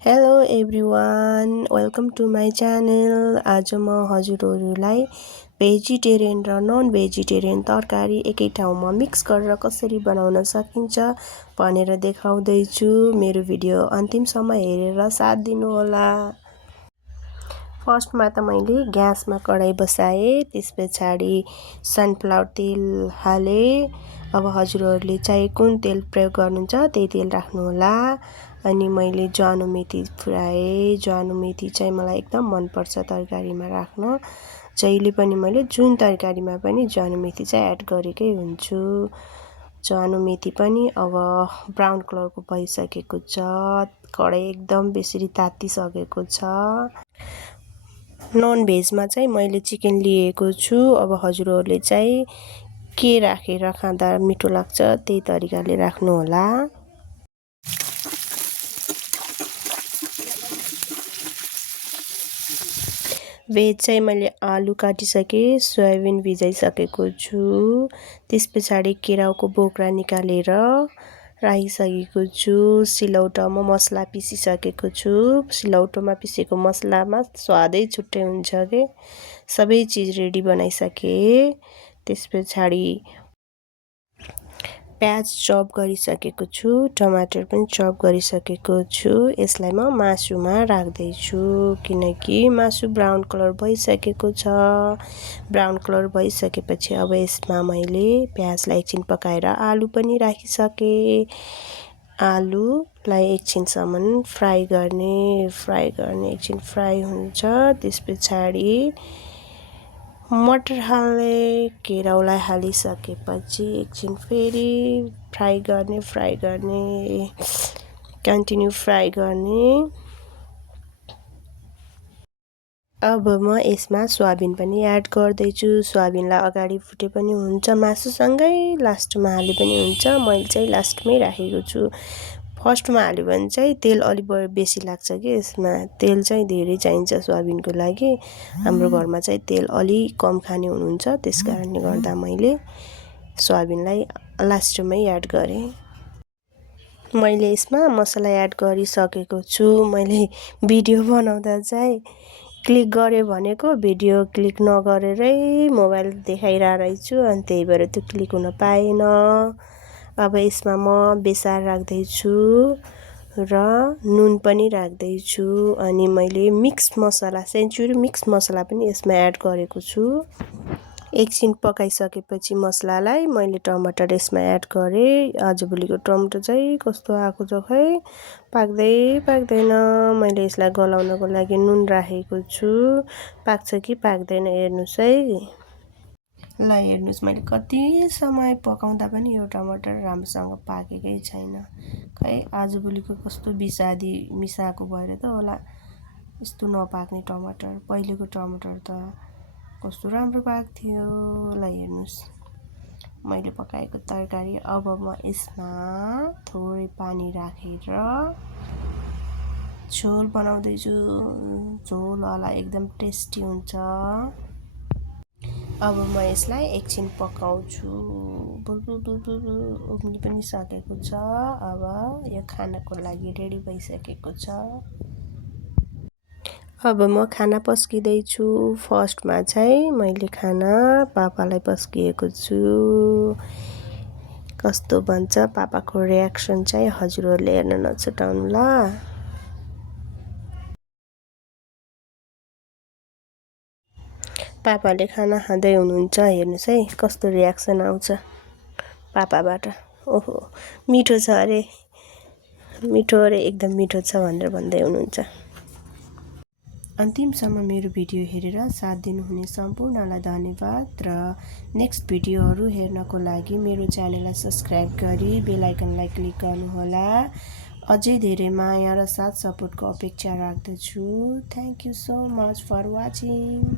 Hello everyone, welcome to my channel. आज म हजुरहरूलाई भेजिटेरियन र नन भेजिटेरियन तरकारी एकै ठाउँमा मिक्स गरेर कसरी बनाउन सकिन्छ भनेर देखाउँदैछु। मेरो भिडियो अन्तिमसम्म हेरेर साथ दिनुहोला। फर्स्टमा त मैले ग्यासमा कढाई बसाएँ, त्यस पछाडि सनफ्लावर तेल हालेँ। अब हजुरहरूले चाहे कुन तेल प्रयोग गर्नुहुन्छ त्यही तेल राख्नुहोला। अनि मैले ज्वानो मेथी फुराएँ। ज्वानो मेथी चाहिँ मलाई एकदम मनपर्छ तरकारीमा राख्न। जहिले पनि मैले जुन तरकारीमा पनि ज्वानो मेथी चाहिँ एड गरेकै हुन्छु। ज्वानो मेथी पनि अब ब्राउन कलरको भइसकेको छ। कढाई एकदम बेसरी तातिसकेको छ। नन भेजमा चाहिँ मैले चिकन लिएको छु। अब हजुरहरूले चाहिँ के राखेर खाँदा मिठो लाग्छ त्यही तरिकाले राख्नुहोला। भेज चाहिँ मैले आलु काटिसकेँ, सोयाबिन भिजाइसकेको छु। त्यस पछाडि केराउको बोक्रा निकालेर राखिसकेको छु। सिलौटोमा मसला पिसिसकेको छु। सिलौटोमा पिसेको मसलामा स्वादै छुट्टै हुन्छ के। सबै चिज रेडी बनाइसकेँ। त्यस पछाडि प्याज चप गरिसकेको छु, टमाटर पनि चप गरिसकेको छु। यसलाई म मासुमा राख्दैछु किनकि मासु ब्राउन कलर भइसकेको छ। ब्राउन कलर भइसकेपछि अब यसमा मैले प्याजलाई एकछिन पकाएर आलु पनि राखिसकेँ। आलुलाई एकछिनसम्म फ्राई गर्ने एकछिन फ्राई हुन्छ। त्यस पछाडि मटर हाल्ने, केराउलाई हालिसकेपछि एकछिन फेरि फ्राई गर्ने कन्टिन्यू फ्राई गर्ने। अब म यसमा सोयाबिन पनि एड गर्दैछु। सोयाबिनलाई अगाडि फुटे पनि हुन्छ मासुसँगै, लास्टमा हाले पनि हुन्छ। मैले चाहिँ लास्टमै राखेको छु। फर्स्टमा हाल्यो भने चाहिँ तेल अलिक बेसी लाग्छ कि यसमा तेल चाहिँ धेरै चाहिन्छ सोयाबिनको लागि। हाम्रो घरमा चाहिँ तेल अलि कम खाने हुनुहुन्छ, त्यस कारणले गर्दा मैले सोयाबिनलाई लास्टमै एड गरेँ। मैले यसमा मसला एड गरिसकेको छु। मैले भिडियो बनाउँदा चाहिँ क्लिक गरेँ भनेको भिडियो क्लिक नगरेरै मोबाइल देखाइरहेछु अनि त्यही भएर त्यो क्लिक हुन पाएन। अब यसमा म बेसार राख्दैछु र नुन पनि राख्दैछु। अनि मैले मिक्स मसला सेन्चुरी मिक्स मसला पनि यसमा एड गरेको छु। एकछिन पकाइसकेपछि मसलालाई मैले टमाटर यसमा एड गरेँ। आजभोलिको टमाटर चाहिँ कस्तो आएको छ खै, पाक्दैन। मैले यसलाई गलाउनको लागि नुन राखेको छु। पाक्छ कि पाक्दैन हेर्नुहोस् है। ल हेर्नुहोस्, मैले कति समय पकाउँदा पनि यो टमाटर राम्रोसँग पाकेकै छैन। खै आजभोलिको कस्तो बिसादी मिसाएको भएर त होला यस्तो नपाक्ने टमाटर। पहिलेको टमाटर त कस्तो राम्रो पाक्थ्यो। ल हेर्नुहोस् मैले पकाएको तरकारी। अब म यसमा थोरै पानी राखेर झोल बनाउँदैछु। झोलवाला एकदम टेस्टी हुन्छ। अब म यसलाई एकछिन पकाउँछु। बुलबुल उम्लि पनि सकेको छ। अब यो खानाको लागि रेडी भइसकेको छ। अब म खाना पस्किँदैछु। फर्स्टमा चाहिँ मैले खाना पापालाई पस्किएको छु। कस्तो भन्छ पापाको रियाक्सन चाहिँ हजुरहरूले हेर्न नछुटाउनु ल। पापाले खाना खाँदै हुनुहुन्छ, हेर्नुहोस् है कस्तो रियाक्सन आउँछ पापाबाट। ओहो मिठो छ अरे, एकदम मिठो छ भनेर भन्दै हुनुहुन्छ। अन्तिमसम्म मेरो भिडियो हेरेर साथ दिनुहुने सम्पूर्णलाई धन्यवाद। र नेक्स्ट भिडियोहरू हेर्नको लागि मेरो च्यानललाई सब्सक्राइब गरी बेल आइकनलाई क्लिक गर्नुहोला। अझै धेरै माया र साथ सपोर्टको अपेक्षा राख्दछु। Thank you so much for watching.